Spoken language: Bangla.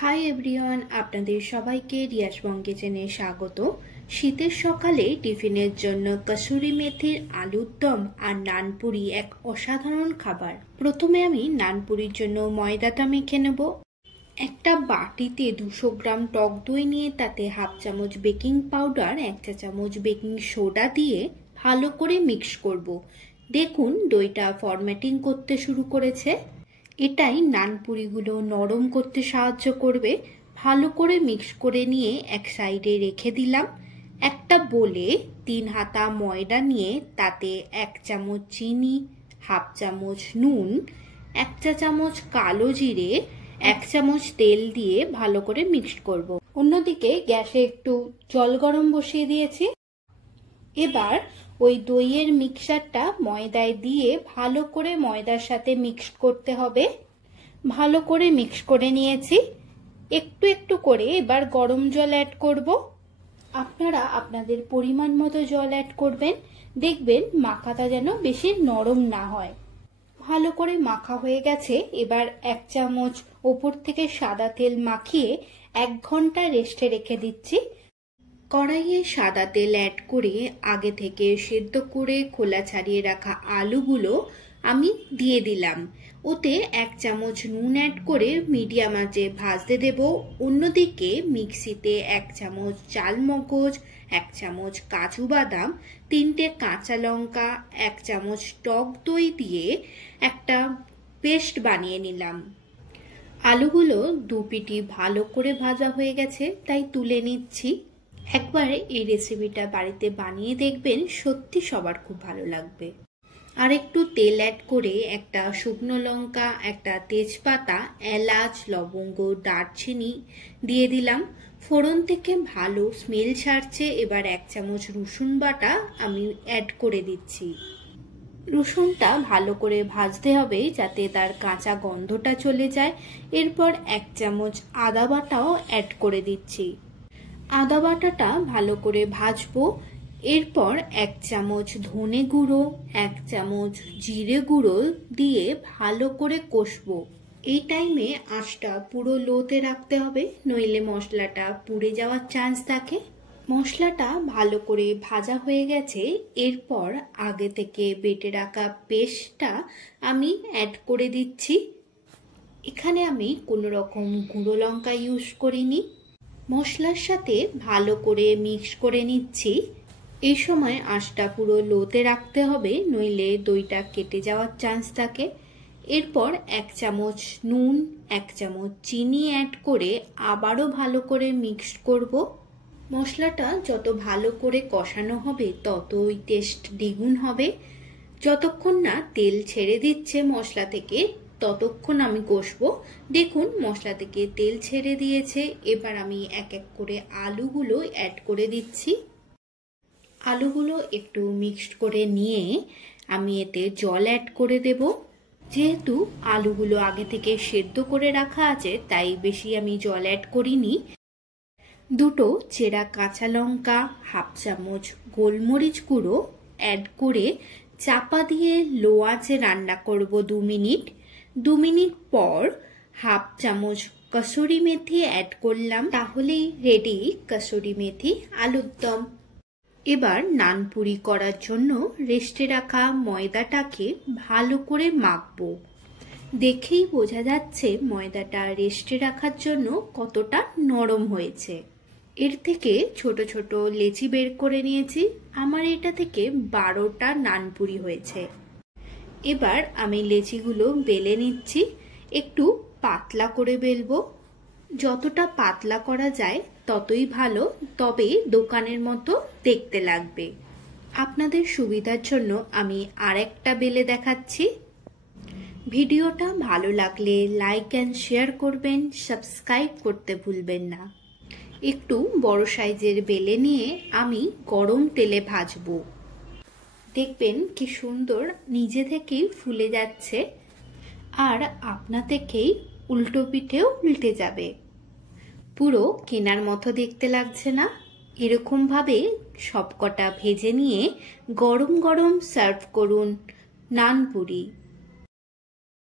হাই এভরিওয়ান, আপনাদের সবাইকে রিয়াসবং কিচেনে স্বাগত। শীতের সকালে টিফিনের জন্য কসুরি মেথির আলুর দম আর নানপুরি এক অসাধারণ খাবার। প্রথমে আমি নানপুরির জন্য ময়দাটা মেখে নেব। একটা বাটিতে 200 গ্রাম টক দই নিয়ে তাতে হাফ চামচ বেকিং পাউডার, 1 চা চামচ বেকিং সোডা দিয়ে ভালো করে মিক্স করব। দেখুন দইটা ফরম্যাটিং করতে শুরু করেছে। এটাই নানপুরিগুলো নরম করতে সাহায্য করবে। ভালো করে মিক্স করে নিয়ে এক সাইডে রেখে দিলাম। একটা বোলে 3 হাতা ময়দা নিয়ে তাতে 1 চামচ চিনি, হাফ চামচ নুন, 1 চা চামচ কালো জিরে, 1 চামচ তেল দিয়ে ভালো করে মিক্স করব। অন্যদিকে গ্যাসে একটু জল গরম বসিয়ে দিয়েছি। এবার ওই দইয়ের মিক্সচারটা ময়দায় দিয়ে ভালো করে ময়দার সাথে মিক্স করতে হবে। ভালো করে মিক্স করে নিয়েছি। একটু একটু করে এবার গরম জল অ্যাড করব। আপনারা আপনাদের পরিমাণ মতো জল অ্যাড করবেন। দেখবেন মাখাটা যেন বেশি নরম না হয়। ভালো করে মাখা হয়ে গেছে। এবার 1 চামচ ওপর থেকে সাদা তেল মাখিয়ে 1 ঘন্টা রেস্টে রেখে দিচ্ছি। কড়াইয়ে সাদা তেল অ্যাড করে আগে থেকে সেদ্ধ করে খোলা ছাড়িয়ে রাখা আলুগুলো আমি দিয়ে দিলাম। ওতে 1 চামচ নুন অ্যাড করে মিডিয়াম আঁচে ভাজতে দেব। অন্যদিকে মিক্সিতে 1 চামচ চালমগজ, 1 চামচ কাজু বাদাম, 3টে কাঁচা লঙ্কা, 1 চামচ টক দই দিয়ে একটা পেস্ট বানিয়ে নিলাম। আলুগুলো দুপিটি ভালো করে ভাজা হয়ে গেছে, তাই তুলে নিচ্ছি। একবার এই রেসিপিটা বাড়িতে বানিয়ে দেখবেন, সত্যি সবার খুব ভালো লাগবে। আর একটু তেল অ্যাড করে একটা শুকনো লঙ্কা, একটা তেজপাতা, এলাচ, লবঙ্গ, দারচিনি দিয়ে দিলাম। ফোড়ন থেকে ভালো স্মেল ছাড়ছে। এবার 1 চামচ রসুন বাটা আমি অ্যাড করে দিচ্ছি। রসুনটা ভালো করে ভাজতে হবে যাতে তার কাঁচা গন্ধটা চলে যায়। এরপর 1 চামচ আদা বাটাও অ্যাড করে দিচ্ছি। আদা বাটাটা ভালো করে ভাজবো। এরপর 1 চামচ ধনে গুঁড়ো, 1 চামচ জিরে গুঁড়ো দিয়ে ভালো করে কষবো। এই টাইমে আঁচটা পুরো লোতে রাখতে হবে, নইলে মশলাটা পুড়ে যাওয়ার চান্স থাকে। মশলাটা ভালো করে ভাজা হয়ে গেছে। এরপর আগে থেকে বেটে রাখা পেস্টটা আমি অ্যাড করে দিচ্ছি। এখানে আমি কোনো রকম গুঁড়ো লঙ্কা ইউজ করিনি। মশলার সাথে ভালো করে মিক্স করে নিচ্ছি। এই সময় আঁচটা পুরো লোতে রাখতে হবে, নইলে দইটা কেটে যাওয়ার চান্স থাকে। এরপর 1 চামচ নুন, 1 চামচ চিনি অ্যাড করে আবারও ভালো করে মিক্স করব। মশলাটা যত ভালো করে কষানো হবে ততই টেস্ট দ্বিগুণ হবে। যতক্ষণ না তেল ছেড়ে দিচ্ছে মশলা থেকে ততক্ষণ আমি কষবো। দেখুন মশলা থেকে তেল ছেড়ে দিয়েছে। এবার আমি এক এক করে আলুগুলো অ্যাড করে দিচ্ছি। আলুগুলো একটু মিক্সড করে নিয়ে আমি এতে জল অ্যাড করে দেব। যেহেতু আলুগুলো আগে থেকে সেদ্ধ করে রাখা আছে তাই বেশি আমি জল অ্যাড করিনি। 2টো চেরা কাঁচা লঙ্কা, হাফ চামচ গোলমরিচ গুঁড়ো অ্যাড করে চাপা দিয়ে লো আঁচে রান্না করব 2 মিনিট। 2 মিনিট পর হাফ চামচ কসুরি মেথি অ্যাড করলাম। তাহলেই রেডি কসুরি মেথি আলুর দম। এবার নানপুরি করার জন্য রেস্টে রাখা ময়দাটাকে ভালো করে মাখবো। দেখেই বোঝা যাচ্ছে ময়দাটা রেস্টে রাখার জন্য কতটা নরম হয়েছে। এর থেকে ছোট ছোট লেচি বের করে নিয়েছি। আমার এটা থেকে 12টা নানপুরি হয়েছে। এবার আমি লেচিগুলো বেলে নিচ্ছি। একটু পাতলা করে বেলবো। যতটা পাতলা করা যায় ততই ভালো, তবে দোকানের মতো দেখতে লাগবে। আপনাদের সুবিধার জন্য আমি আরেকটা বেলে দেখাচ্ছি। ভিডিওটা ভালো লাগলে লাইক অ্যান্ড শেয়ার করবেন, সাবস্ক্রাইব করতে ভুলবেন না। একটু বড় সাইজের বেলে নিয়ে আমি গরম তেলে ভাজবো। দেখবেন কি সুন্দর নিজে থেকেই ফুলে যাচ্ছে, আর আপনা থেকেই উল্টো পিঠেও উল্টে যাবে। পুরো কেনার মতো দেখতে লাগছে না? এরকম ভাবে সবকটা ভেজে নিয়ে গরম গরম সার্ভ করুন নানপুরি।